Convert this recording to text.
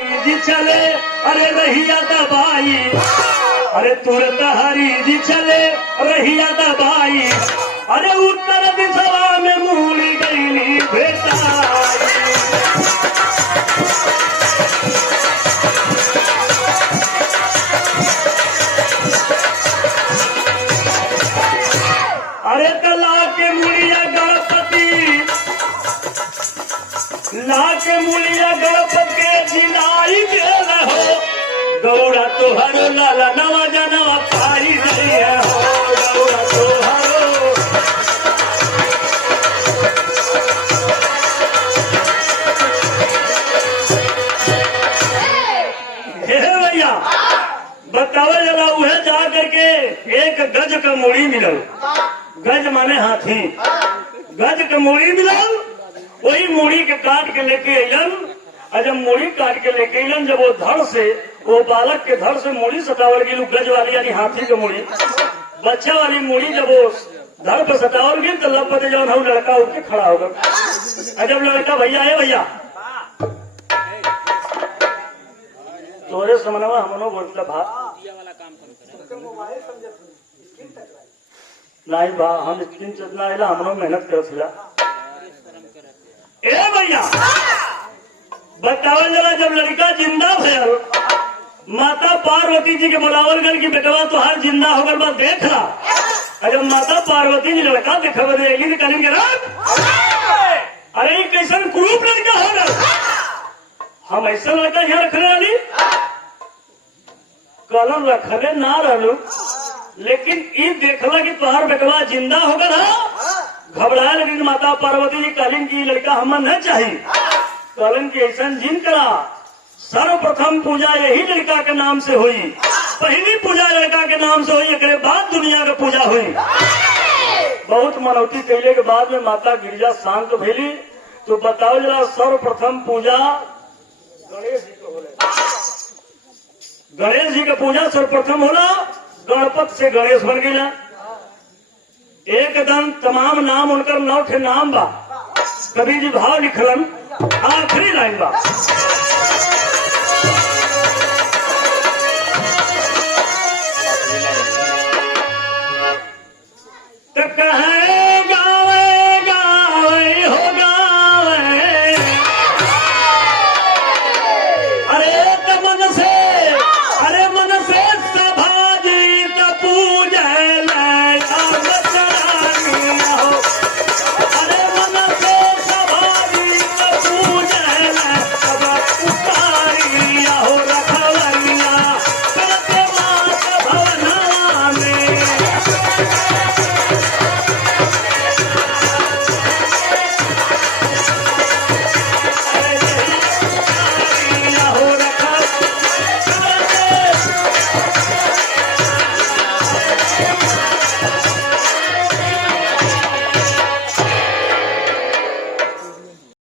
जी चले अरे रहिया दबाई, अरे तुरंत हरी जी चले रहिया दबाई, अरे उत्तर दिशा में मूली गईली भेटाई। अरे तला के मुड़िया गणपति, ला के मुड़िया गणपति के जिलाई दे रहो, गौरा तोहरो लाला नवा जनवा खाई नहीं है हो, गौरा तोहरो। हे भैया बताओ जरा, वह जा करके एक गज का मूड़ी मिलल, गज माने हाथी, गज का मूड़ी मिलल, वही मूड़ी के काट के लेके अलन। और जब मूड़ी काट के लेके अलन, जब वो धड़ से, वो बालक के धड़ से मूड़ी सटावल गई, गज वाली यानी हाथी की मूड़ी, बच्चा वाली मूड़ी जब वो धड़ पर सटावल गई तो लपते जौन हम लड़का उठ के खड़ा होगा। और जब लड़का भैया है भैया तोरे समनवा हमनो बोलता भा नहीं बा, हम स्क्रीन चलना है हमनो मेहनत कर। ए भैया बताओ जरा, जब लड़का जिंदा भयल, माता पार्वती जी के बुलावल गल की बेटवा तो हर जिंदा होकर बस देख ला। जब माता पार्वती जी लड़का देखा बदलेगी तो करेंगे अरे ये कैसन कुरूप लड़का होगा, हम ऐसा लड़का यहाँ रखने वाली कलम रखले ना रहलू, लेकिन ये देखला कि तोहार बेटवा जिंदा होगा ना, घबराए लगी माता पार्वती जी कहलिन की लड़का हमन न चाहिए, कहलन की ऐसा जिन करा, सर्वप्रथम पूजा यही लड़का के नाम से हुई, पहली पूजा लड़का के नाम से हुई, एक बाद दुनिया का पूजा हुई। बहुत मनौती कैले के बाद में माता गिरिजा शांत भैली। तो बताओ जरा, सर्वप्रथम पूजा गणेश जी को होला, गणेश जी का पूजा सर्वप्रथम होला, गणपत से गणेश बन गया। एकदम तमाम नाम उनकर 9 ठे नाम बा, कबीर जी भाव लिखलन, आखिरी लाइन बा, तो कहे गावे गावे हो गावे, अरे तो मन से, अरे मन से सभाजी तो पूजा